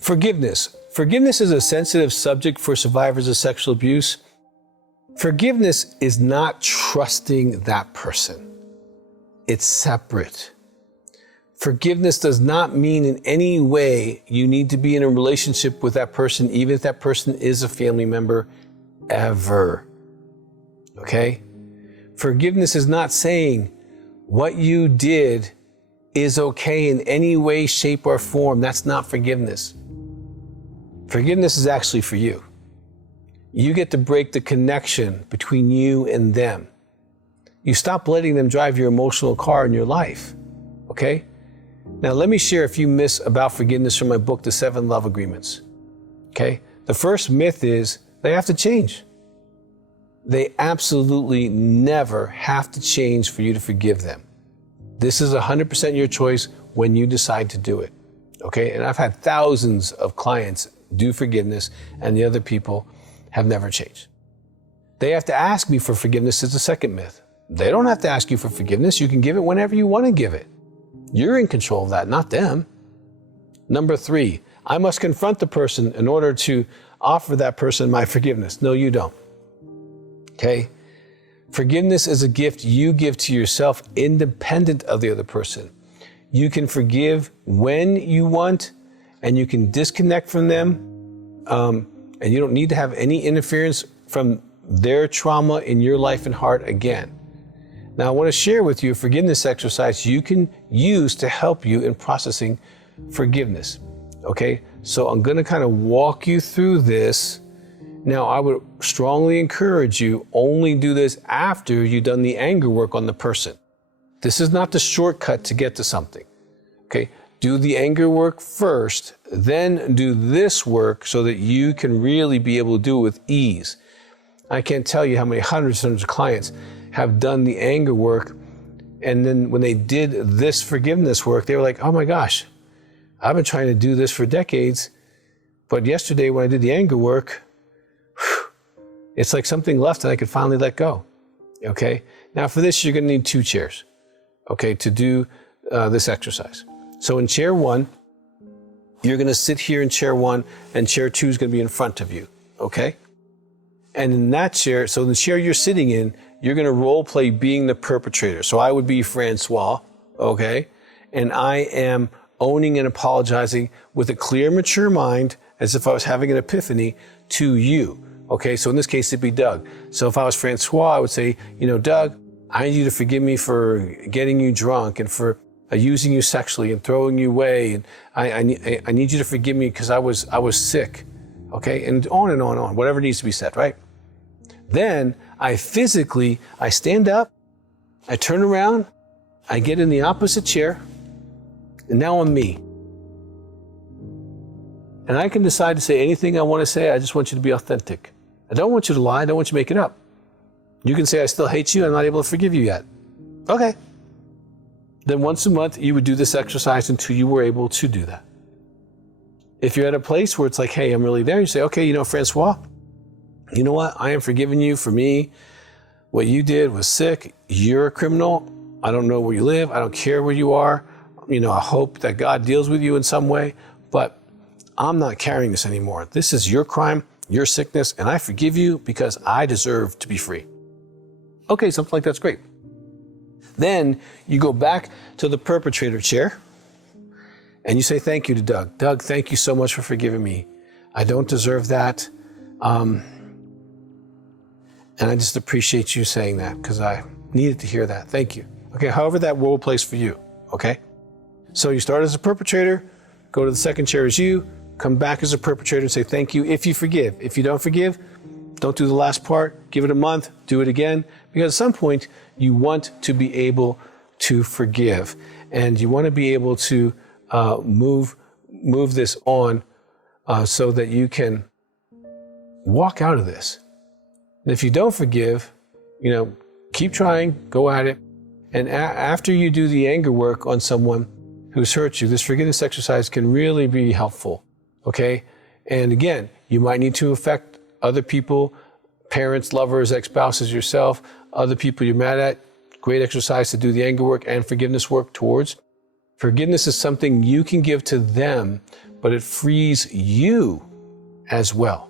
Forgiveness. Forgiveness is a sensitive subject for survivors of sexual abuse. Forgiveness is not trusting that person. It's separate. Forgiveness does not mean in any way you need to be in a relationship with that person, even if that person is a family member, ever. Okay? Forgiveness is not saying what you did is okay in any way, shape, or form. That's not forgiveness. Forgiveness is actually for you. You get to break the connection between you and them. You stop letting them drive your emotional car in your life, okay? Now, let me share a few myths about forgiveness from my book, The 7 Love Agreements, okay? The first myth is they have to change. They absolutely never have to change for you to forgive them. This is 100% your choice when you decide to do it, okay? And I've had thousands of clients do forgiveness, and the other people have never changed. They have to ask me for forgiveness is the second myth. They don't have to ask you for forgiveness. You can give it whenever you want to give it. You're in control of that, not them. Number 3, I must confront the person in order to offer that person my forgiveness. No, you don't. Okay? Forgiveness is a gift you give to yourself independent of the other person. You can forgive when you want, and you can disconnect from them, and you don't need to have any interference from their trauma in your life and heart again. Now, I want to share with you a forgiveness exercise you can use to help you in processing forgiveness. Okay, so I'm going to kind of walk you through this. Now, I would strongly encourage you only do this after you've done the anger work on the person. This is not the shortcut to get to something. Okay, do the anger work first, then do this work so that you can really be able to do it with ease. I can't tell you how many hundreds of clients have done the anger work, and then when they did this forgiveness work, they were like, oh my gosh, I've been trying to do this for decades, but yesterday when I did the anger work, it's like something left and I could finally let go. Okay, now for this you're going to need 2 chairs, okay, to do this exercise. So in chair 1, you're going to sit here in chair 1, and chair 2 is going to be in front of you, okay? And in that chair, so in the chair you're sitting in, you're going to role play being the perpetrator. So I would be Francois, okay? And I am owning and apologizing with a clear, mature mind, as if I was having an epiphany, to you, okay? So in this case, it'd be Doug. So if I was Francois, I would say, you know, Doug, I need you to forgive me for getting you drunk and for using you sexually and throwing you away, and I need you to forgive me because I was sick, okay? And on and on and on, whatever needs to be said, right? Then I stand up, I turn around, I get in the opposite chair, and now I'm me. And I can decide to say anything I want to say. I just want you to be authentic. I don't want you to lie. I don't want you to make it up. You can say, I still hate you. I'm not able to forgive you yet. Okay. Then once a month, you would do this exercise until you were able to do that. If you're at a place where it's like, hey, I'm really there, you say, okay, you know, Francois, you know what? I am forgiving you for me. What you did was sick. You're a criminal. I don't know where you live. I don't care where you are. You know, I hope that God deals with you in some way, but I'm not carrying this anymore. This is your crime, your sickness, and I forgive you because I deserve to be free. Okay, something like that's great. Then you go back to the perpetrator chair and you say thank you to Doug. Doug, thank you so much for forgiving me. I don't deserve that. And I just appreciate you saying that because I needed to hear that. Thank you. Okay, however that role plays for you, okay? So you start as a perpetrator, go to the second chair as you, come back as a perpetrator and say thank you if you forgive. If you don't forgive, don't do the last part, give it a month, do it again, because at some point you want to be able to forgive and you want to be able to move this on so that you can walk out of this. And if you don't forgive, you know, keep trying, go at it. And after you do the anger work on someone who's hurt you, this forgiveness exercise can really be helpful, okay? And again, you might need to affect other people, parents, lovers, ex-spouses, yourself, other people you're mad at. Great exercise to do the anger work and forgiveness work towards. Forgiveness is something you can give to them but it frees you as well.